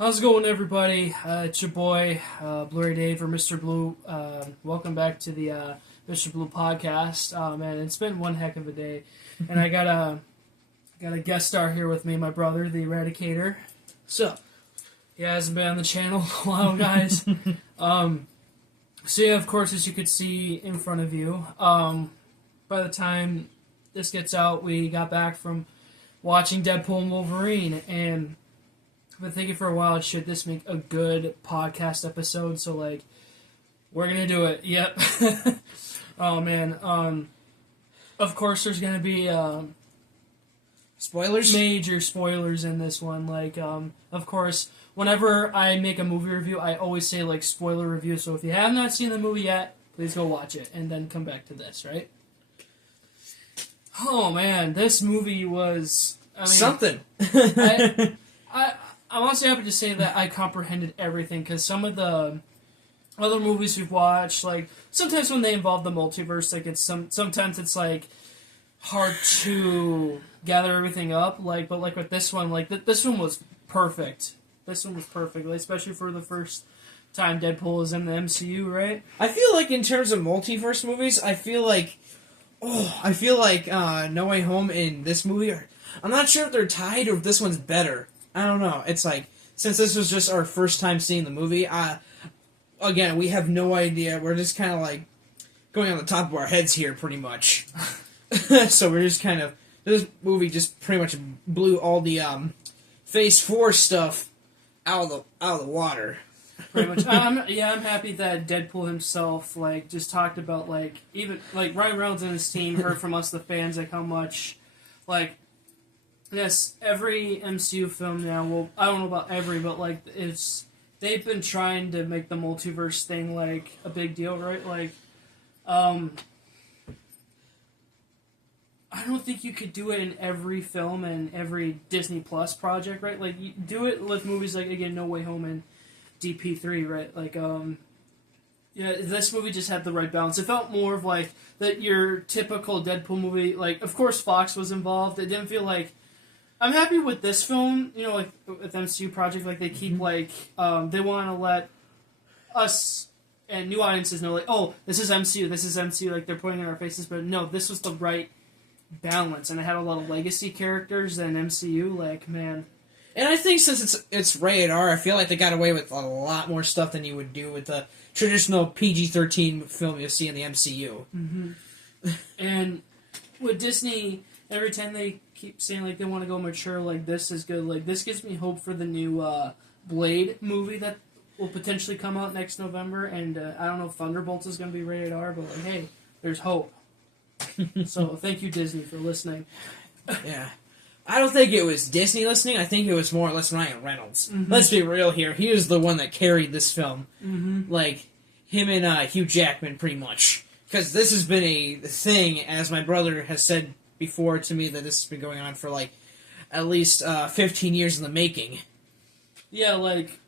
How's it going, everybody? It's your boy, Blu-rayDave, or Mr. Blue. Welcome back to the Mr. Blue podcast. Man, it's been one heck of a day, and I got a guest star here with me, my brother, the Eradicator. Sup? He hasn't been on the channel in a while, guys. So yeah, of course, as you could see in front of you, by the time this gets out, we got back from watching Deadpool and Wolverine, and I've been thinking for a while, should this make a good podcast episode? So, like, we're going to do it. Yep. Oh, man. Of course, there's going to be Spoilers? major spoilers in this one. Like, of course, whenever I make a movie review, I always say, like, spoiler review. So if you have not seen the movie yet, please go watch it and then come back to this, right? Oh, man. This movie was... Something. I'm also happy to say that I comprehended everything, because some of the other movies we've watched, like, sometimes when they involve the multiverse, like, sometimes it's, like, hard to gather everything up, like, but, like, with this one, like, this one was perfect. This one was perfect, like, especially for the first time Deadpool is in the MCU, right? I feel like in terms of multiverse movies, I feel like No Way Home and this movie I'm not sure if they're tied or if this one's better. I don't know. It's like, since this was just our first time seeing the movie, again, we have no idea. We're just kind of like going on the top of our heads here, pretty much. So we're just kind of, this movie just pretty much blew all the Phase 4 stuff out of the water. Pretty much. I'm happy that Deadpool himself, like, just talked about, like, even, like, Ryan Reynolds and his team heard from us, the fans, like, how much, like, yes, every MCU film now, well, I don't know about every, but, like, they've been trying to make the multiverse thing, like, a big deal, right? Like, I don't think you could do it in every film and every Disney Plus project, right? Like, you do it with movies like, again, No Way Home and DP3, right? Like, yeah, this movie just had the right balance. It felt more of, like, that your typical Deadpool movie, like, of course Fox was involved. It didn't feel like, I'm happy with this film, you know, like, with MCU project, like, they keep, like, they want to let us and new audiences know, like, oh, this is MCU, like, they're putting in our faces, but no, this was the right balance, and it had a lot of legacy characters and MCU, like, man. And I think since it's rated R, I feel like they got away with a lot more stuff than you would do with the traditional PG-13 film you'll see in the MCU. Mm-hmm. And with Disney, every time they keep saying, like, they want to go mature, like, this is good. Like, this gives me hope for the new Blade movie that will potentially come out next November. And I don't know if Thunderbolts is going to be rated R, but, like, hey, there's hope. So, thank you, Disney, for listening. Yeah. I don't think it was Disney listening. I think it was more or less Ryan Reynolds. Mm-hmm. Let's be real here. He was the one that carried this film. Mm-hmm. Like, him and Hugh Jackman, pretty much. Because this has been a thing, as my brother has said before to me, that this has been going on for, like, at least 15 years in the making. Yeah, like,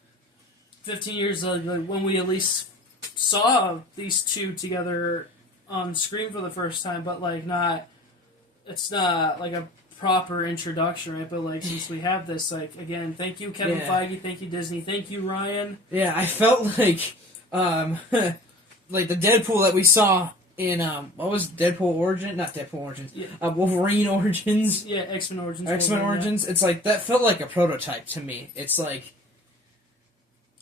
15 years, like when we at least saw these two together on screen for the first time, but, like, it's not, like, a proper introduction, right? But, like, since we have this, like, again, thank you, Kevin Feige, thank you, Disney, thank you, Ryan. Yeah, I felt like, like the Deadpool that we saw in, what was Deadpool Origins? Not Deadpool Origins. Yeah. Wolverine Origins. Yeah, X-Men Origins. X-Men Origins. Yeah. It's like, that felt like a prototype to me. It's like...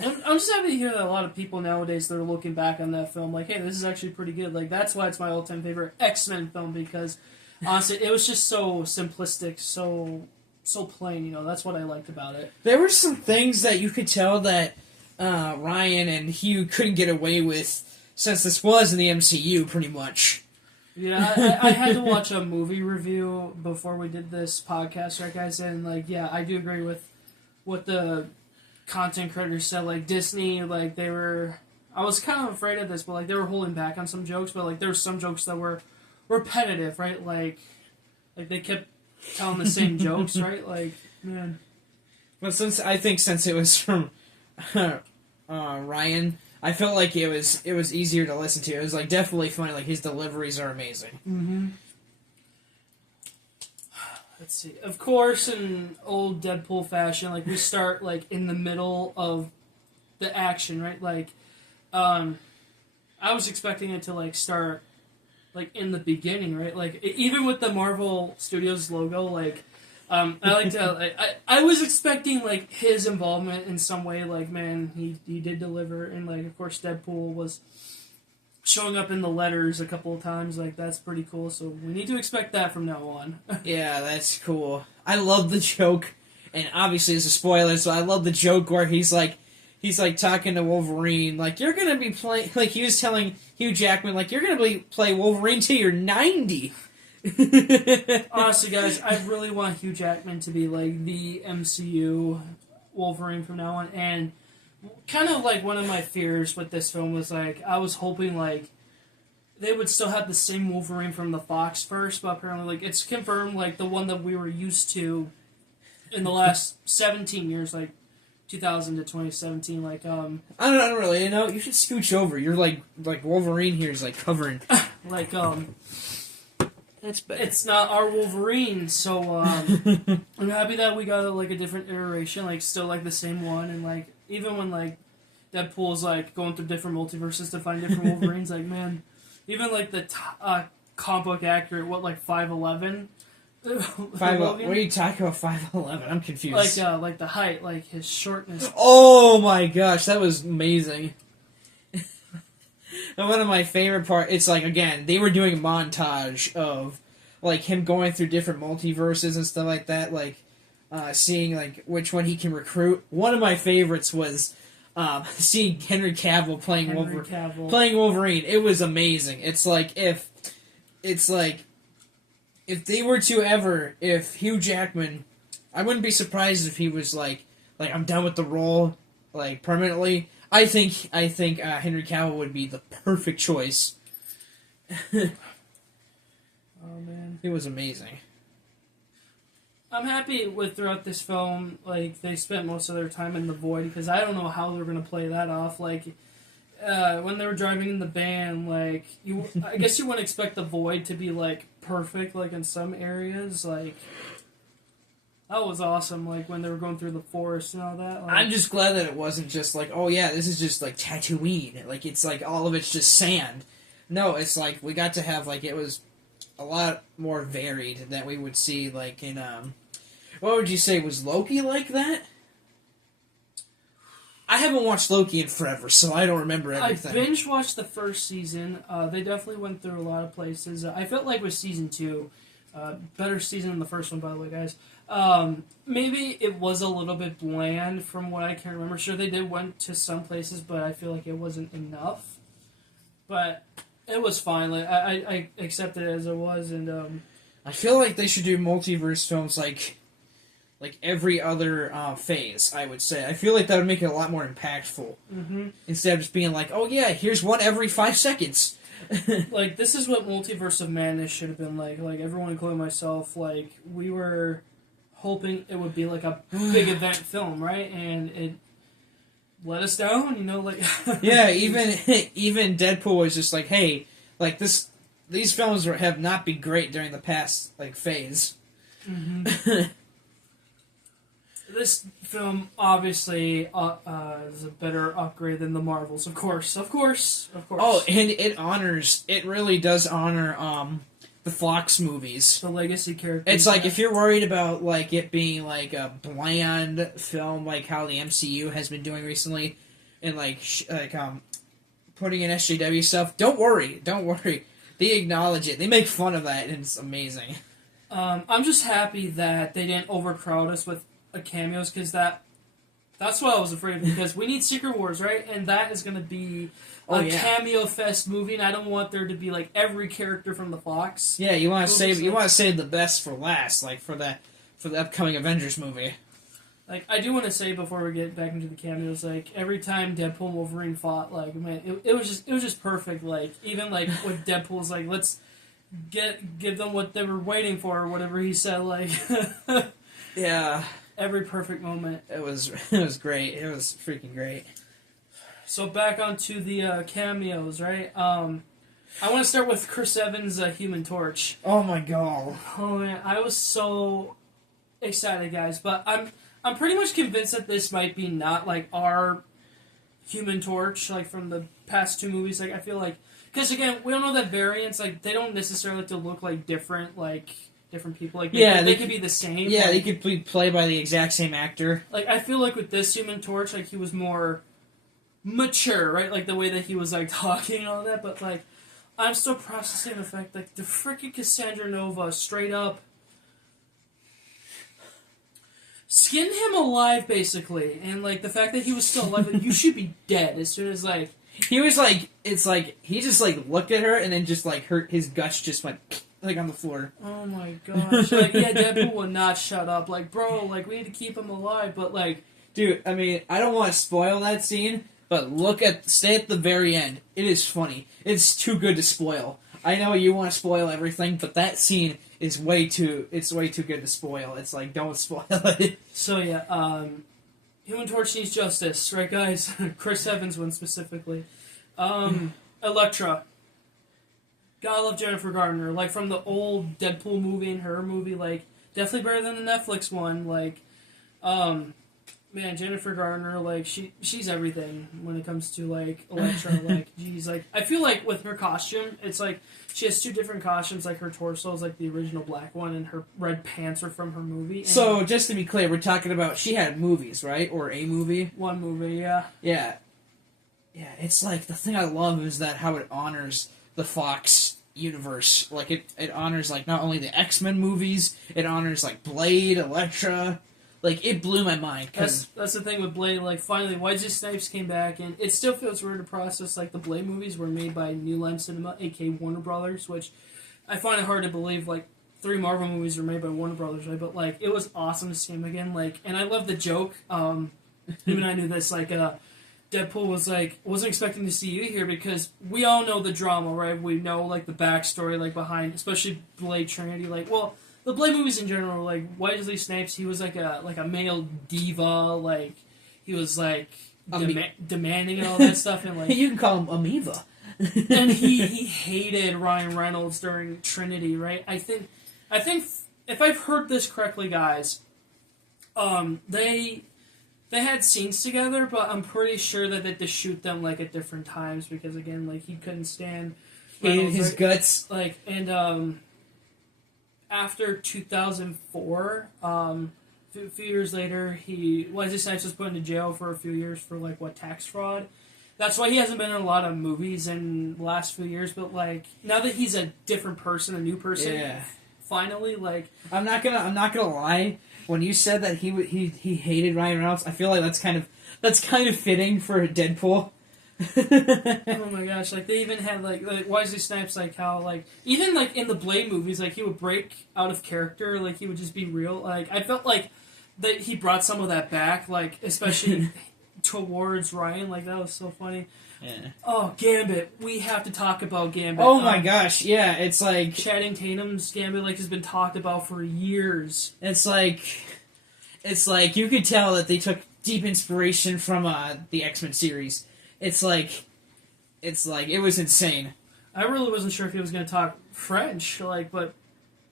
I'm just happy to hear that a lot of people nowadays, they're looking back on that film like, hey, this is actually pretty good. Like, that's why it's my all-time favorite X-Men film, because, honestly, it was just so simplistic, so plain, you know, that's what I liked about it. There were some things that you could tell that Ryan and Hugh couldn't get away with, since this was in the MCU, pretty much. Yeah, I had to watch a movie review before we did this podcast, right, guys? And, like, yeah, I do agree with what the content creators said. Like, Disney, like, they were... I was kind of afraid of this, but, like, they were holding back on some jokes, but, like, there were some jokes that were repetitive, right? Like they kept telling the same jokes, right? Like, man. Well, since it was from Ryan, I felt like it was easier to listen to. It was, like, definitely funny. Like, his deliveries are amazing. Mm-hmm. Let's see. Of course, in old Deadpool fashion, like we start like in the middle of the action, right? Like, I was expecting it to like start like in the beginning, right? Like even with the Marvel Studios logo, like I like to. I was expecting like his involvement in some way. Like man, he did deliver, and like of course Deadpool was showing up in the letters a couple of times. Like that's pretty cool. So we need to expect that from now on. Yeah, that's cool. I love the joke, and obviously it's a spoiler, so I love the joke where he's like talking to Wolverine, like you're gonna be playing. Like he was telling Hugh Jackman, like you're gonna play Wolverine till you're 90. Honestly, guys, I really want Hugh Jackman to be like the MCU Wolverine from now on, and kind of like one of my fears with this film was like I was hoping like they would still have the same Wolverine from the Fox first, but apparently like it's confirmed like the one that we were used to in the last 17 years, like 2000 to 2017. Like I don't really, you should scooch over. You're like Wolverine here is like covering. like That's better. It's not our Wolverine, so I'm happy that we got like a different iteration, like still like the same one, and like even when like Deadpool's like going through different multiverses to find different Wolverines, like man, even like the comic book accurate, what like 5'11". What are you talking about? 5'11"? I'm confused. Like the height, like his shortness. Oh my gosh, that was amazing. And one of my favorite parts, it's like, again, they were doing a montage of, like, him going through different multiverses and stuff like that, like, seeing, like, which one he can recruit. One of my favorites was seeing Henry Cavill playing Wolverine. It was amazing. It's like, if they were to ever, if Hugh Jackman, I wouldn't be surprised if he was like, I'm done with the role, like, permanently. I think Henry Cavill would be the perfect choice. Oh man, it was amazing. I'm happy with throughout this film, like they spent most of their time in the void because I don't know how they're gonna play that off. Like when they were driving in the van, like I guess you wouldn't expect the void to be like perfect, like in some areas, like. That was awesome, like, when they were going through the forest and all that. Like, I'm just glad that it wasn't just like, oh yeah, this is just, like, Tatooine. Like, it's like, all of it's just sand. No, it's like, we got to have, like, it was a lot more varied than we would see, like, in, what would you say, was Loki like that? I haven't watched Loki in forever, so I don't remember everything. I binge-watched the first season. They definitely went through a lot of places. I felt like with season 2, better season than the first one, by the way, guys. Maybe it was a little bit bland from what I can remember. Sure, they did went to some places, but I feel like it wasn't enough. But it was fine. Like I accepted it as it was, and I feel like they should do multiverse films like every other phase. I would say. I feel like that would make it a lot more impactful instead of just being like, oh yeah, here's one every 5 seconds. Like this is what Multiverse of Madness should have been like. Like everyone, including myself, like we were hoping it would be like a big event film, right? And it let us down, like. Yeah, even Deadpool was just like, hey, like these films have not been great during the past like phase. This film obviously is a better upgrade than the Marvels, of course. Oh, and it really does honor the Fox movies. The legacy characters. It's like, if you're worried about, like, it being, like, a bland film, like how the MCU has been doing recently, and, putting in SJW stuff, don't worry. They acknowledge it. They make fun of that, and it's amazing. I'm just happy that they didn't overcrowd us with cameos, because that's what I was afraid of, because we need Secret Wars, right? And that is going to be a cameo fest movie, and I don't want there to be like every character from the Fox. Yeah, you want to save the best for last, like for the upcoming Avengers movie. Like I do want to say before we get back into the cameos, like every time Deadpool and Wolverine fought, like man, it was just perfect. Like even like with Deadpool's like let's give them what they were waiting for, or whatever he said. Like yeah, every perfect moment. It was great. It was freaking great. So back onto the cameos, right? I want to start with Chris Evans' Human Torch. Oh my god. Oh man, I was so excited, guys. But I'm pretty much convinced that this might be not like our Human Torch, like from the past two movies. Like I feel like, because again, we don't know that variants. Like they don't necessarily have to look like different people. Like they could be the same. Yeah, like, they could be played by the exact same actor. Like I feel like with this Human Torch, like he was more mature, right? Like the way that he was like talking and all that. But like I'm still processing the fact like the freaking Cassandra Nova straight up skinned him alive, basically, and like the fact that he was still alive, like, you should be dead as soon as like he was like, it's like he just like looked at her and then just like his guts just went like on the floor. Oh my gosh! Like yeah, Deadpool will not shut up. Like bro, like we need to keep him alive, but like dude, I mean, I don't want to spoil that scene, but stay at the very end. It is funny. It's too good to spoil. I know you want to spoil everything, but that scene is way too good to spoil. It's like, don't spoil it. So yeah, Human Torch needs justice, right guys? Chris Evans one specifically. Elektra. Gotta love Jennifer Garner. Like from the old Deadpool movie and her movie, like definitely better than the Netflix one. Like, man, Jennifer Garner, like she's everything when it comes to like Elektra. Like, geez, like I feel like with her costume, it's like she has two different costumes. Like her torso is like the original black one, and her red pants are from her movie. And so just to be clear, we're talking about she had movies, right, or a movie? One movie, yeah. Yeah. It's like the thing I love is that how it honors the Fox universe. Like it honors like not only the X-Men movies, it honors like Blade, Elektra. Like it blew my mind. That's the thing with Blade. Like finally, Wesley Snipes came back, and it still feels weird to process. Like the Blade movies were made by New Line Cinema, aka Warner Brothers, which I find it hard to believe. Like 3 Marvel movies were made by Warner Brothers, right? But like it was awesome to see him again. Like, and I love the joke. Even I knew this. Like, Deadpool was like, wasn't expecting to see you here because we all know the drama, right? We know like the backstory, like behind, especially Blade Trinity. Like, well, the Blade movies in general, like Wesley Snipes, he was like a male diva, like he was like demanding and all that stuff, and like you can call him Amoeba. And he hated Ryan Reynolds during Trinity, right? I think if I've heard this correctly, guys, they had scenes together, but I'm pretty sure that they had to shoot them like at different times because again, like he couldn't stand Reynolds, his right? guts. Like and after 2004, a few years later, Wesley Snipes was put into jail for a few years for like tax fraud. That's why he hasn't been in a lot of movies in the last few years. But like now that he's a different person, a new person, yeah. Finally, like I'm not gonna lie. When you said that he hated Ryan Reynolds, I feel like that's kind of fitting for Deadpool. Oh my gosh! Like they even had like Wesley Snipes, like how like even like in the Blade movies, like he would break out of character, like he would just be real. Like I felt like that he brought some of that back, like especially towards Ryan. Like that was so funny. Yeah. Oh, Gambit! We have to talk about Gambit. Oh my gosh! Yeah, it's like Channing Tatum's Gambit, like has been talked about for years. It's like you could tell that they took deep inspiration from the X-Men series. It's like it was insane. I really wasn't sure if he was going to talk French, like, but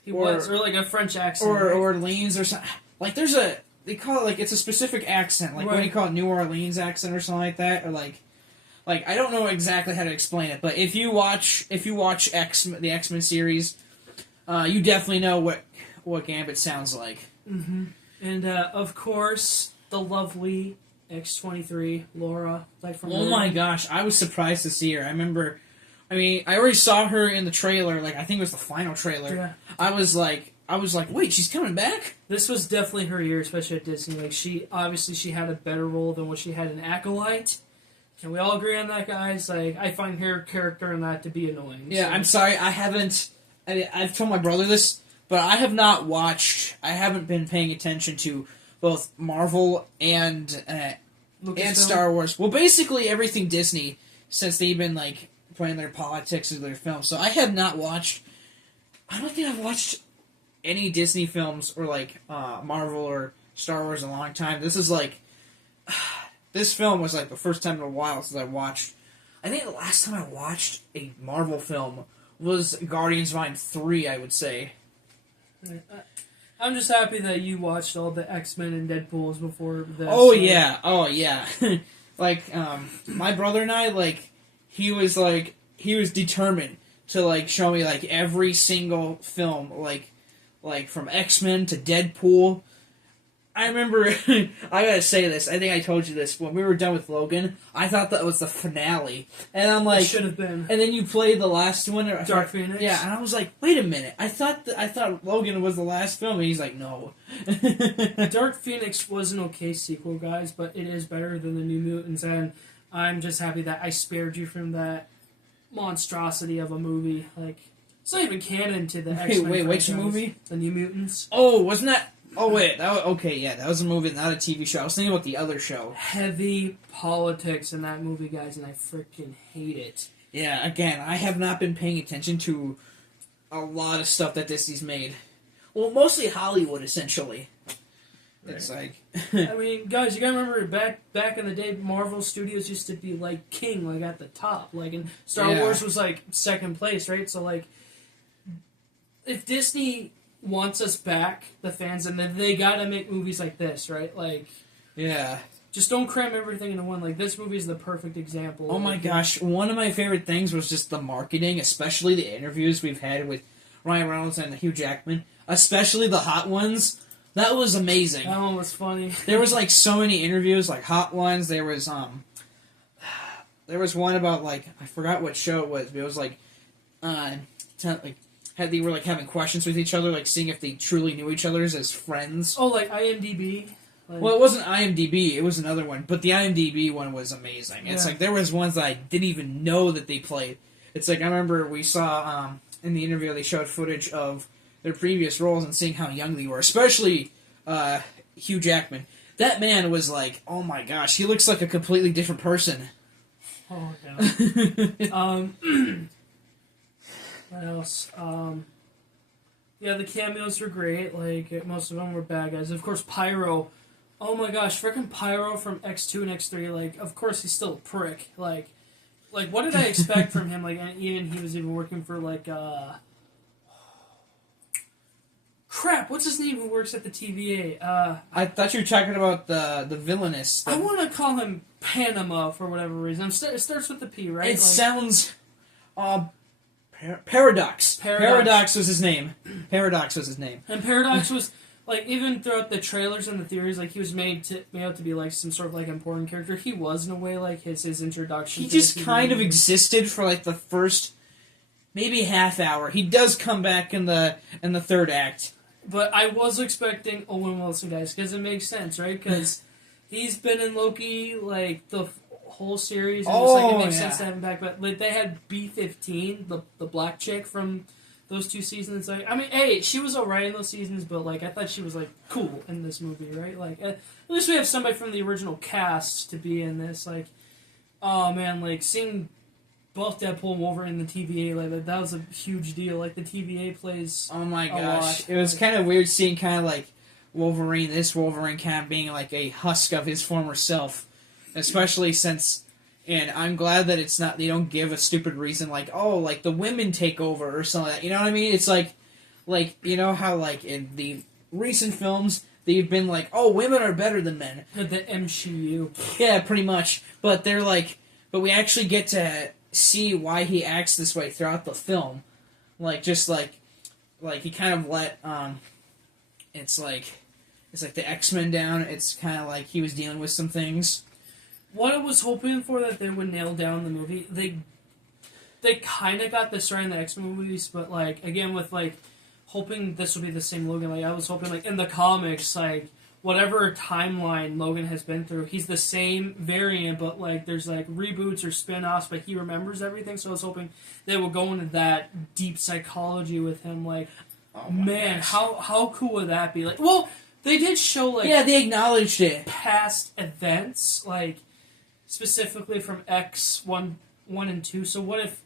he was, or like a French accent, or right? Orleans or something. Like they call it like it's a specific accent, like right. what do you call it, New Orleans accent or something like that, or like I don't know exactly how to explain it, but if you watch the X-Men series, you definitely know what Gambit sounds like. Mm-hmm. And of course, the lovely X-23 Laura, like from. Oh my gosh, I was surprised to see her. I already saw her in the trailer. Like I think it was the final trailer. Yeah. I was like, wait, she's coming back? This was definitely her year, especially at Disney. Like she had a better role than what she had in Acolyte. Can we all agree on that, guys? Like, I find her character in that to be annoying. Yeah, so. I'm sorry, I've told my brother this, but I haven't been paying attention to both Marvel and Star Wars. Well, basically everything Disney, since they've been, like, putting their politics into their films. So I don't think I've watched any Disney films or, like, Marvel or Star Wars in a long time. This is, like... This film was like the first time in a while since I watched I think the last time I watched a Marvel film was Guardians Volume 3, I would say. I'm just happy that you watched all the X-Men and Deadpools before this. Oh, yeah. Oh, yeah. Like, my brother and I, like, he was determined to, like, show me, like, every single film, like from X-Men to Deadpool. I remember, I gotta say this, I think I told you this, when we were done with Logan, I thought that was the finale. And I'm like... It should have been. And then you played the last one. Dark Phoenix? Yeah, and I was like, wait a minute, I thought Logan was the last film, and he's like, no. Dark Phoenix was an okay sequel, guys, but it is better than the New Mutants, and I'm just happy that I spared you from that monstrosity of a movie. Like, it's not even canon to the X-Men Wait, which franchise. movie? The New Mutants. Oh, wasn't that... Oh, wait, that was a movie, not a TV show. I was thinking about the other show. Heavy politics in that movie, guys, and I freaking hate it. Yeah, again, I have not been paying attention to a lot of stuff that Disney's made. Well, mostly Hollywood, essentially. Right. It's like... I mean, guys, you gotta remember, back in the day, Marvel Studios used to be, like, king, like, at the top. Like, and Star Wars was, like, second place, right? So, like, if Disney wants us back, the fans, and then they gotta make movies like this, right? Like, yeah, just don't cram everything into one. Like, this movie is the perfect example. Oh my gosh, one of my favorite things was just the marketing, especially the interviews we've had with Ryan Reynolds and Hugh Jackman, especially the hot ones. That was amazing. That one was funny. There was like so many interviews, like hot ones. There was one about, like, I forgot what show it was, but it was like they were like having questions with each other, like seeing if they truly knew each other as friends. Oh, like IMDb? Like... Well, it wasn't IMDb, it was another one, but the IMDb one was amazing. Yeah. It's like, there was ones that I didn't even know that they played. It's like, I remember we saw, in the interview, they showed footage of their previous roles and seeing how young they were, especially, Hugh Jackman. That man was like, oh my gosh, he looks like a completely different person. Oh, yeah. What else? Yeah, the cameos were great. Like, most of them were bad guys. Of course, Pyro. Oh my gosh, freaking Pyro from X2 and X3. Like, of course, he's still a prick. Like, what did I expect from him? Like, and even he was even working for, like, crap, what's his name who works at the TVA? I thought you were talking about the villainous. I want to call him Panama for whatever reason. It starts with the P, right? It sounds... Paradox. Paradox was his name. Paradox was his name. And Paradox was, like, even throughout the trailers and the theories, like, he was made out to be, like, some sort of, like, important character. He was, in a way, like, his introduction. He just kind of existed for, like, the first, maybe half hour. He does come back in the third act. But I was expecting Owen Wilson, guys, because it makes sense, right? Because he's been in Loki, like, the whole series, and it's like, it makes sense to have him back. But like, they had B-15, the black chick from those two seasons. Like, I mean, hey, she was alright in those seasons, but like, I thought she was like cool in this movie, right? Like, at least we have somebody from the original cast to be in this. Like, oh man, like seeing both Deadpool and Wolverine in the TVA, like that was a huge deal. Like, the TVA plays. Oh my gosh, it was kind of weird seeing kind of like this Wolverine kind of being like a husk of his former self. Especially since, and I'm glad that it's not, they don't give a stupid reason like, oh, like the women take over or something like that. You know what I mean? It's like, you know how like in the recent films, they've been like, oh, women are better than men. The MCU. Yeah, pretty much. But they're like, but we actually get to see why he acts this way throughout the film. Like, just like he kind of let, it's like the X-Men down. It's kind of like he was dealing with some things. What I was hoping for that they would nail down the movie, they kind of got this right in the X-Men movies, but like, again, with like, hoping this would be the same Logan, like, I was hoping like, in the comics, like, whatever timeline Logan has been through, he's the same variant, but like, there's like, reboots or spin-offs, but he remembers everything, so I was hoping they would go into that deep psychology with him, like, oh man, how cool would that be? Like, well, they did show, like... Yeah, they acknowledged it. Past events, like... Specifically from X 1 and 2. So what if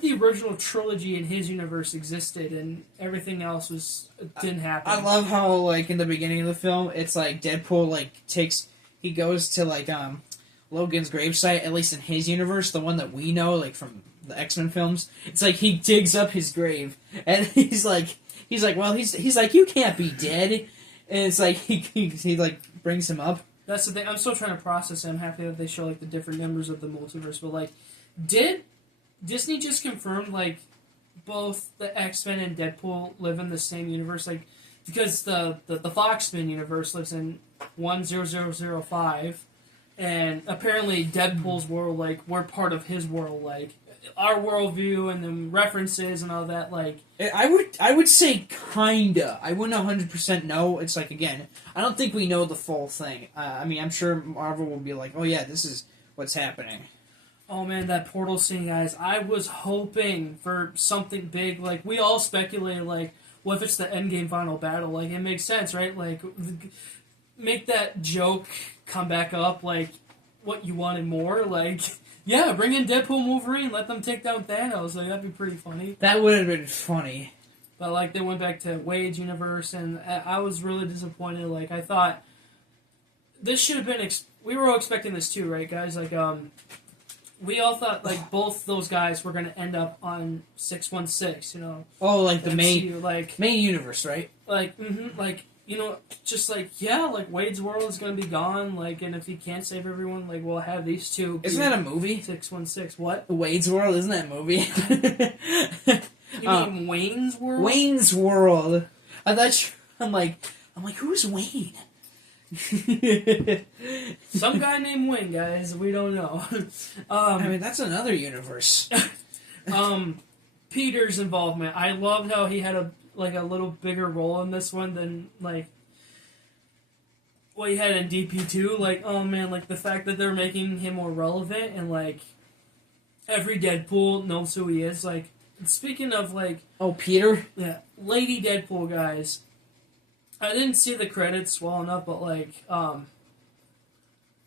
the original trilogy in his universe existed and everything else didn't happen? I love how like in the beginning of the film, it's like Deadpool like he goes to like Logan's gravesite, at least in his universe, the one that we know, like from the X-Men films. It's like he digs up his grave, and he's like, well, he's like, you can't be dead, and it's like he like brings him up. That's the thing. I'm still trying to process it. I'm happy that they show like the different members of the multiverse, but like, did Disney just confirm like both the X-Men and Deadpool live in the same universe? Like, because the Foxman universe lives in 10005, and apparently Deadpool's world, like, we're part of his world, like our worldview and the references and all that. Like, I would say kinda. I wouldn't 100% know. It's like, again, I don't think we know the full thing. I mean, I'm sure Marvel will be like, oh yeah, this is what's happening. Oh man, that portal scene, guys. I was hoping for something big. Like, we all speculated, like, what if it's the endgame final battle? Like, it makes sense, right? Like, make that joke come back up, like, what you wanted more. Like, yeah, bring in Deadpool and Wolverine, let them take down Thanos. Like, that'd be pretty funny. That would have been funny. But, like, they went back to Wade's universe, and I was really disappointed. Like, I thought this should have been... we were all expecting this too, right, guys? Like, we all thought, like, both those guys were going to end up on 616, you know? Oh, like the MCU, main universe, right? Like, like, you know, just like, yeah, like, Wade's world is going to be gone, like, and if he can't save everyone, like, we'll have these two. Isn't that a movie? 616, what? Wade's World, isn't that a movie? You mean Wayne's World? Wayne's World. I thought I'm like, who's Wayne? Some guy named Wayne, guys. We don't know. I mean, that's another universe. Peter's involvement. I loved how he had a little bigger role in this one than like what he had in DP2. Like, oh man, like the fact that they're making him more relevant and like every Deadpool knows who he is. Like, speaking of like, oh, Peter, yeah, Lady Deadpool, guys. I didn't see the credits swelling up, but like,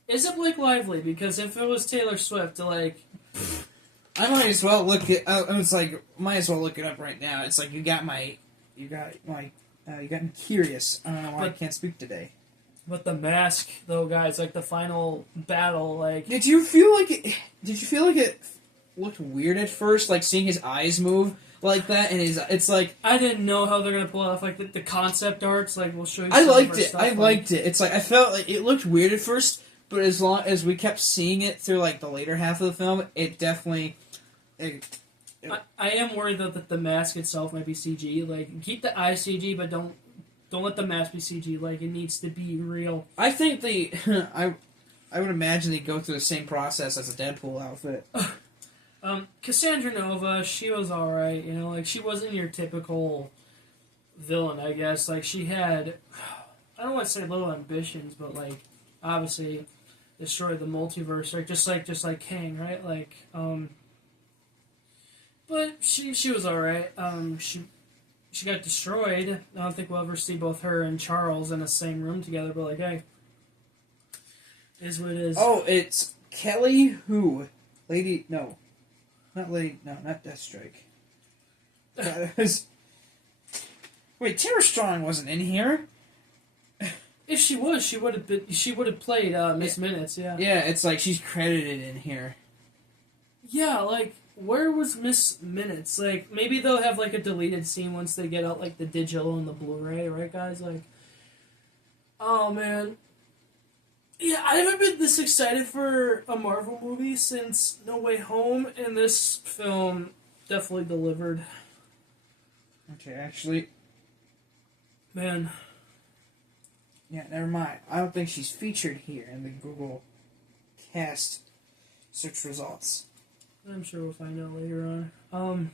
is it Blake Lively? Because if it was Taylor Swift, like, I might as well look it. It's like, might as well look it up right now. It's like you got me curious. I don't know why I can't speak today. But the mask, though, guys, like the final battle, like, did you feel like it looked weird at first, like seeing his eyes move like that, and it's like, I didn't know how they're gonna pull it off. Like the concept arts, like, we'll show you. I liked it. I liked it. It's like, I felt like it looked weird at first, but as long as we kept seeing it through like the later half of the film, it definitely. I am worried though that the mask itself might be CG. Like, keep the eye CG, but don't let the mask be CG. Like, it needs to be real. I think I would imagine they go through the same process as a Deadpool outfit. Cassandra Nova, she was alright, you know, like, she wasn't your typical villain, I guess. Like, she had, I don't want to say little ambitions, but, like, obviously destroyed the multiverse, right? Just like Kang, right? Like, but she was alright. She got destroyed. I don't think we'll ever see both her and Charles in the same room together, but, like, hey, is what it is. Oh, it's Kelly who? Lady, no. Not Lady, no, not Deathstrike. Wait, Tara Strong wasn't in here? If she was, she would have played Miss Minutes, yeah. Yeah, it's like she's credited in here. Yeah, like, where was Miss Minutes? Like, maybe they'll have, like, a deleted scene once they get out, like, the digital and the Blu-ray, right, guys? Like, oh, man. Yeah, I haven't been this excited for a Marvel movie since No Way Home, and this film definitely delivered. Okay, actually... Man. Yeah, never mind. I don't think she's featured here in the Google cast search results. I'm sure we'll find out later on.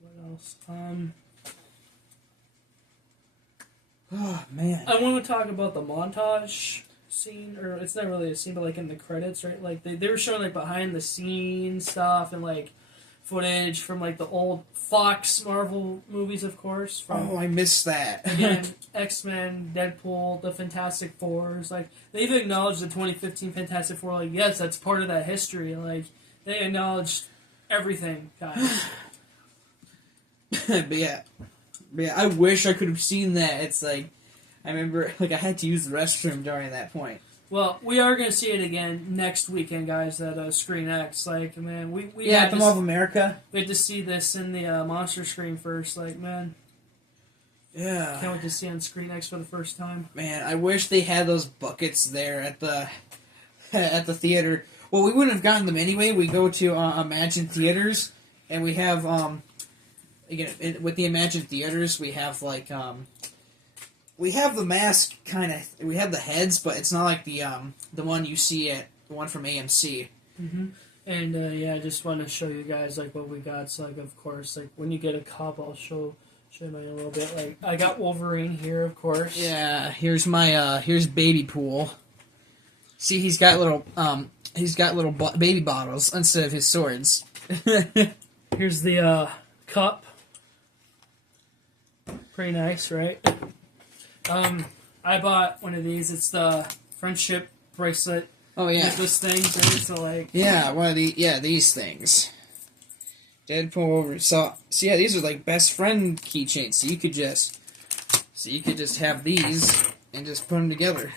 What else? Oh, man. I want to talk about the montage scene, or it's not really a scene, but like in the credits, right? Like they were showing like behind the scenes stuff and like footage from like the old Fox Marvel movies, of course. From, I missed that. again, X-Men, Deadpool, the Fantastic Fours. Like, they've acknowledged the 2015 Fantastic Four. Like, yes, that's part of that history. Like, they acknowledged everything, guys. But yeah, I wish I could have seen that. It's like, I remember, like, I had to use the restroom during that point. Well, we are going to see it again next weekend, guys, at Screen X. Like, man, we Yeah, at the Mall of America. We had to see this in the monster screen first. Like, man. Yeah. Can't wait to see it on Screen X for the first time. Man, I wish they had those buckets there at the theater. Well, we wouldn't have gotten them anyway. We go to Imagine Theaters, and we have again with the Imagine Theaters, we have like we have the mask kind of. We have the heads, but it's not like the one you see at the one from AMC. Mm-hmm. And yeah, I just want to show you guys like what we got. So like, of course, like when you get a cup, I'll show you a little bit. Like I got Wolverine here, of course. Yeah, here's my here's Baby Pool. See, he's got little baby bottles instead of his swords. Here's the cup. Pretty nice, right? I bought one of these. It's the friendship bracelet. Oh yeah, necklace things, right? So like, yeah, one of these things. Deadpool over. So yeah, these are like best friend keychains. So you could just have these and just put them together.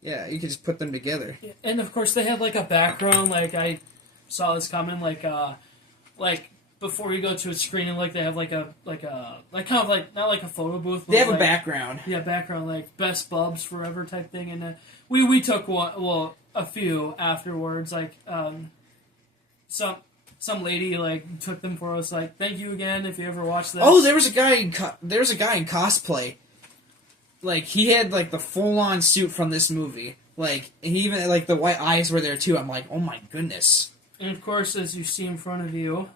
Yeah, you could just put them together. And of course they have like a background. Like I saw this coming. Like before you go to a screening, like they have like kind of like not like a photo booth. But they have like, a background. Yeah, background like best bubs forever type thing. And we took a few afterwards. Like some lady like took them for us. Like thank you again if you ever watch this. Oh, there was a guy in cosplay. Like, he had, like, the full-on suit from this movie. Like, he even, like, the white eyes were there, too. I'm like, oh my goodness. And, of course, as you see in front of you,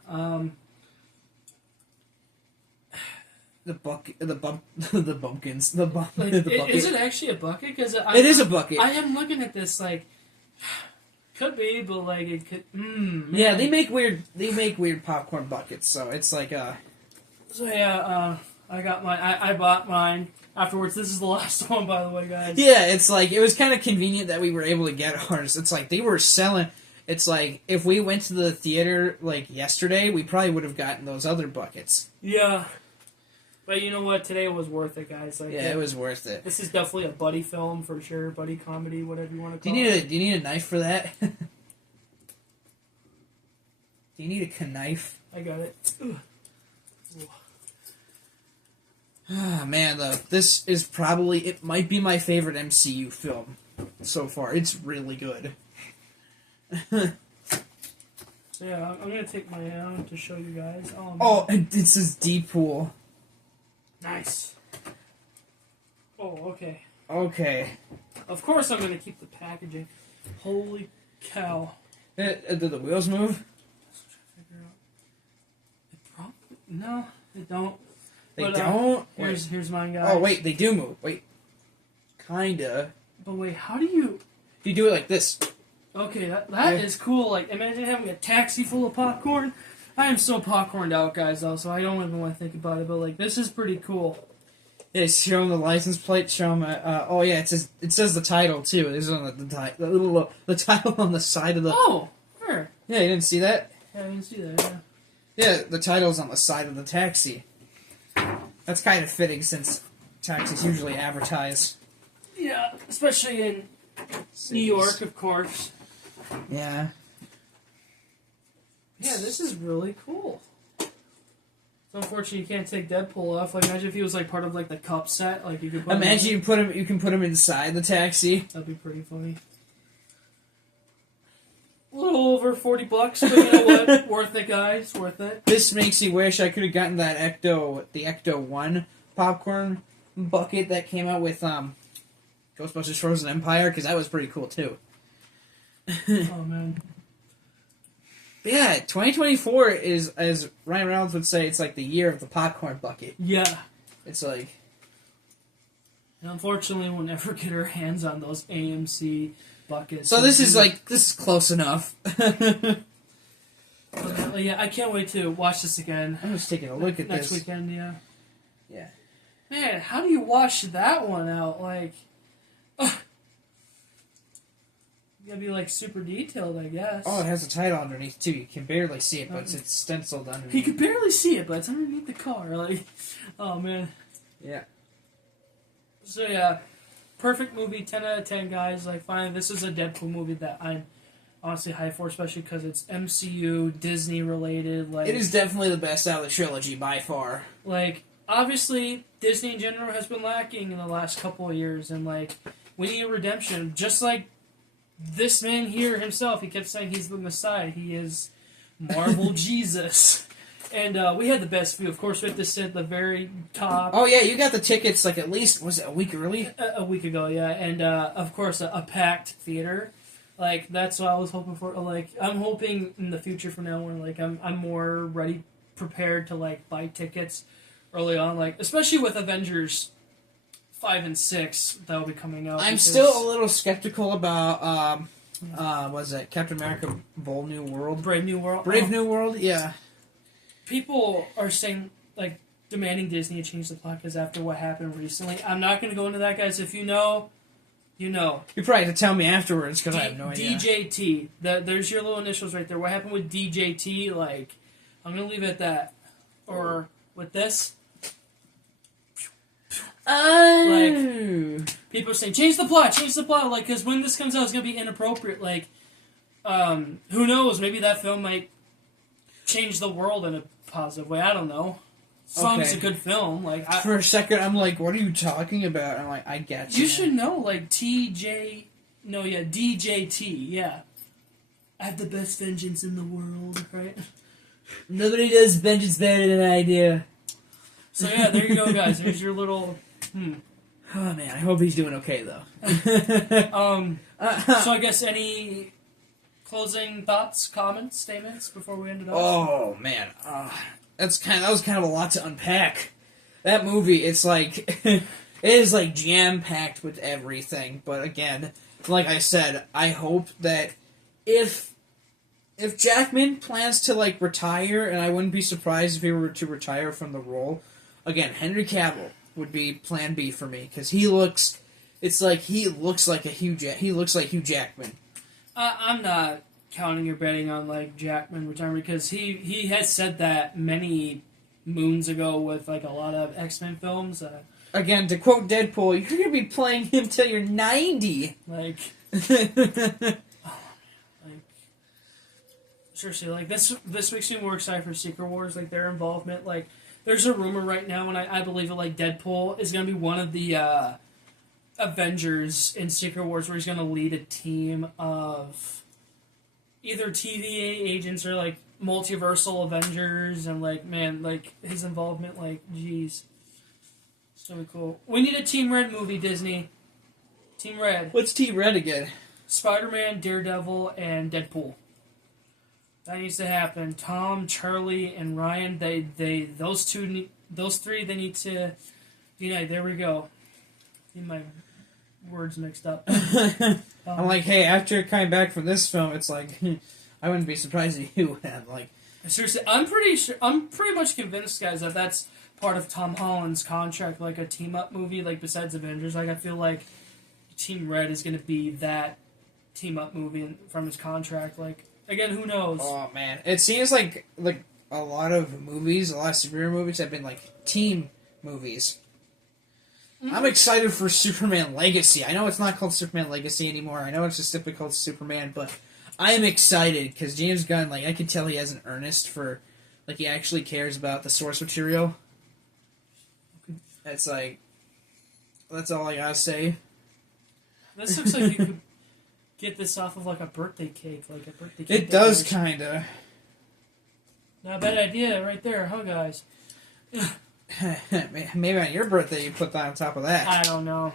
the bumpkins. Is it actually a bucket? Because it is a bucket. I am looking at this, like, could be, but, like, it could, Yeah, they make weird popcorn buckets, so it's like, So, yeah, I got mine. I bought mine. Afterwards, this is the last one, by the way, guys. Yeah, it's like, it was kind of convenient that we were able to get ours. It's like, they were selling, it's like, if we went to the theater, like, yesterday, we probably would have gotten those other buckets. Yeah. But you know what? Today was worth it, guys. Like, yeah, it was worth it. This is definitely a buddy film, for sure. Buddy comedy, whatever you want to call it. Do you need a knife for that? Do you need a knife? I got it. Ugh. Ah, man, though, this is probably, it might be my favorite MCU film so far. It's really good. So yeah, I'm going to take my out to show you guys. Oh, and this is Deadpool. Nice. Oh, okay. Okay. Of course I'm going to keep the packaging. Holy cow. Did the wheels move? No, they don't. They But, don't? Here's mine, guys. Oh, wait, they do move. Wait. Kinda. But wait, how do you... You do it like this. Okay, that is cool. Like, imagine having a taxi full of popcorn. I am so popcorned out, guys, though, so I don't even want to think about it. But, like, this is pretty cool. Yeah, show them the license plate, show them... oh, yeah, it says the title, too. This is on the title on the side of the... Oh, where? Yeah, you didn't see that? Yeah, I didn't see that, yeah. Yeah, the title's on the side of the taxi. That's kind of fitting since taxis usually advertise. Yeah, especially in New York, of course. Yeah. Yeah, this is really cool. It's unfortunate you can't take Deadpool off. Like, imagine if he was like part of like the cup set. Like you could. Imagine you can put him inside the taxi. That'd be pretty funny. A little over $40, but you know what? Worth it, guys. Worth it. This makes me wish I could have gotten the Ecto 1 popcorn bucket that came out with Ghostbusters Frozen Empire, because that was pretty cool too. Oh man. But yeah, 2024 is, as Ryan Reynolds would say, it's like the year of the popcorn bucket. Yeah. It's like... And unfortunately, we'll never get our hands on those AMC buckets. So this is close enough. Yeah, I can't wait to watch this again. I'm just taking a look at next this. weekend, yeah. Yeah. Man, how do you wash that one out? Like, you gotta be like super detailed, I guess. Oh, it has a title underneath too. You can barely see it, but it's stenciled underneath. You can barely see it, but it's underneath the car. Like, oh man. Yeah. So yeah, perfect movie, 10 out of 10, guys. Like, fine, this is a Deadpool movie that I'm honestly hyped for, especially because it's MCU, Disney related. Like, it is definitely the best out of the trilogy by far. Like, obviously, Disney in general has been lacking in the last couple of years, and like, we need a redemption. Just like this man here himself, he kept saying he's the Messiah. He is Marvel Jesus. And we had the best view. Of course, we had to sit at the very top. Oh yeah, you got the tickets like at least, was it a week early? A week ago, yeah. And of course, a packed theater. Like, that's what I was hoping for. Like, I'm hoping in the future from now on, like, I'm more ready, prepared to like buy tickets early on. Like, especially with Avengers 5 and 6 that will be coming out. I'm still a little skeptical about was it Captain America: Bold New World? Brave New World. Brave New World, yeah. People are saying, like, demanding Disney to change the plot because after what happened recently. I'm not going to go into that, guys. If you know, you know. You probably have to tell me afterwards because I have no idea. DJT. There's your little initials right there. What happened with DJT? Like, I'm going to leave it at that. Or with this. Oh. Like, people are saying, change the plot. Like, because when this comes out, it's going to be inappropriate. Like, who knows? Maybe that film might change the world in a positive way. I don't know. As long as it's a good film. Like, for a second, I'm like, what are you talking about? I'm like, I get you. You should know, like, DJT, yeah. I have the best vengeance in the world, right? Nobody does vengeance better than I do. So yeah, there you go, guys. There's your little, Oh man, I hope he's doing okay, though. So I guess any closing thoughts, comments, statements before we end it off? Oh man, that was kind of a lot to unpack. That movie, it's like it is like jam packed with everything. But again, like I said, I hope that if Jackman plans to like retire, and I wouldn't be surprised if he were to retire from the role. Again, Henry Cavill would be Plan B for me because he looks like Hugh Jackman. I'm not counting or betting on like Jackman retirement because he has said that many moons ago with like a lot of X-Men films. Again, to quote Deadpool, you're gonna be playing him till you're 90. Like, seriously, like this makes me more excited for Secret Wars, like their involvement. Like, there's a rumor right now, and I believe it, like Deadpool is gonna be one of the Avengers in Secret Wars, where he's gonna lead a team of either TVA agents or like multiversal Avengers, and like, man, like his involvement, like, jeez, so cool. We need a Team Red movie, Disney. Team Red. What's Team Red again? Spider-Man, Daredevil, and Deadpool. That needs to happen. Tom, Charlie, and Ryan. Those three. They need to unite. There we go. Get my words mixed up. I'm like, hey, after coming back from this film, it's like, I wouldn't be surprised if you had like. Seriously, I'm pretty much convinced, guys, that that's part of Tom Holland's contract, like a team up movie, like besides Avengers. Like, I feel like Team Red is going to be that team up movie from his contract. Like, again, who knows? Oh man, it seems like a lot of movies, a lot of superhero movies have been like team movies. Mm-hmm. I'm excited for Superman Legacy. I know it's not called Superman Legacy anymore. I know it's just simply called Superman, but I am excited because James Gunn, like, I can tell he has an earnest for, like, he actually cares about the source material. It's like, that's all I gotta say. This looks like you could get this off of like a birthday cake, It does kinda. Not a bad idea, right there, huh, guys? Maybe on your birthday you put that on top of that. I don't know.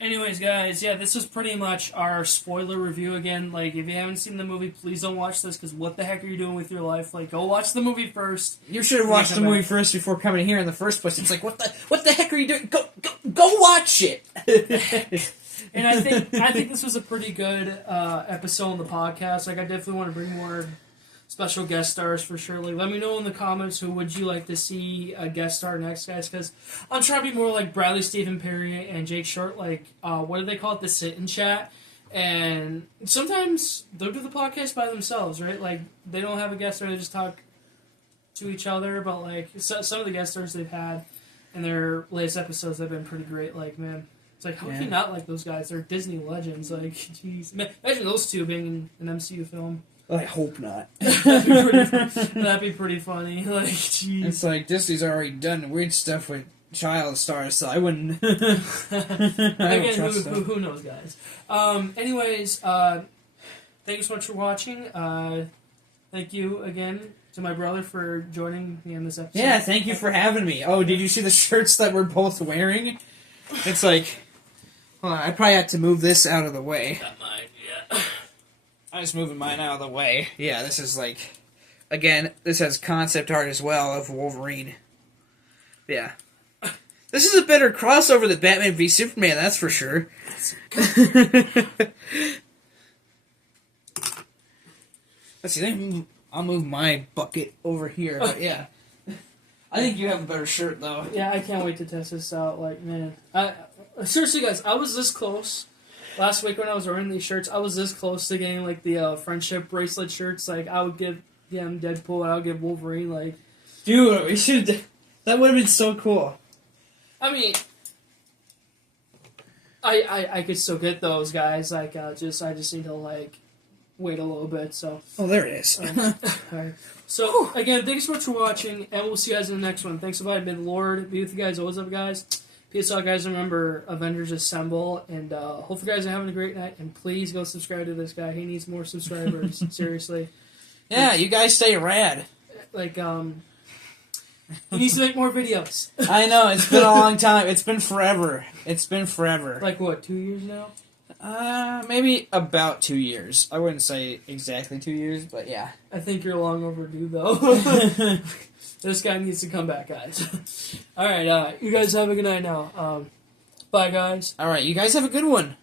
Anyways, guys, yeah, this is pretty much our spoiler review again. Like, if you haven't seen the movie, please don't watch this, because what the heck are you doing with your life? Like, go watch the movie first. You should have watched the movie first before coming here in the first place. It's like, what the heck are you doing? Go watch it! And I think this was a pretty good episode on the podcast. Like, I definitely want to bring more special guest stars for sure. Like, let me know in the comments who would you like to see a guest star next, guys, because I'm trying to be more like Bradley Stephen Perry and Jake Short. Like, what do they call it? The sit and chat. And sometimes they'll do the podcast by themselves, right? Like, they don't have a guest star, they just talk to each other. But like, some of the guest stars they've had and their latest episodes have been pretty great. Like, man, it's like, how can you not like those guys? They're Disney legends. Like, jeez. Imagine those two being in an MCU film. I hope not. That'd be pretty funny. Like, jeez. It's like, Disney's already done weird stuff with child stars, so I wouldn't... Again, who knows, guys? Anyways, thank you so much for watching. Thank you again to my brother for joining me in this episode. Yeah, thank you for having me. Oh, did you see the shirts that we're both wearing? It's like... Hold on, I probably have to move this out of the way. Got mine, yeah. I'm just moving mine out of the way. Yeah, this is like... Again, this has concept art as well of Wolverine. Yeah. This is a better crossover than Batman v Superman, that's for sure. Let's see, I'll move my bucket over here, but yeah. I think you have a better shirt, though. Yeah, I can't wait to test this out. Like, man. Seriously, guys, I was this close. Last week when I was wearing these shirts, I was this close to getting, like, the friendship bracelet shirts. Like, I would give him Deadpool, and I would give Wolverine, like... Dude, we should... That would have been so cool. I mean... I could still get those, guys. Like, I just need to, like... wait a little bit, so... Oh, there it is. Alright. So, again, thanks so much for watching, and we'll see you guys in the next one. Thanks a lot. May the Lord be with you guys. Always up, guys. Peace out, guys. Remember, Avengers Assemble, and hope you guys are having a great night, and please go subscribe to this guy. He needs more subscribers. Seriously. Yeah, you guys stay rad. Like, he needs to make more videos. I know, it's been a long time. It's been forever. It's been forever. Like, what, 2 years now? Maybe about 2 years. I wouldn't say exactly 2 years, but yeah. I think you're long overdue, though. This guy needs to come back, guys. Alright, you guys have a good night now. Bye, guys. Alright, you guys have a good one.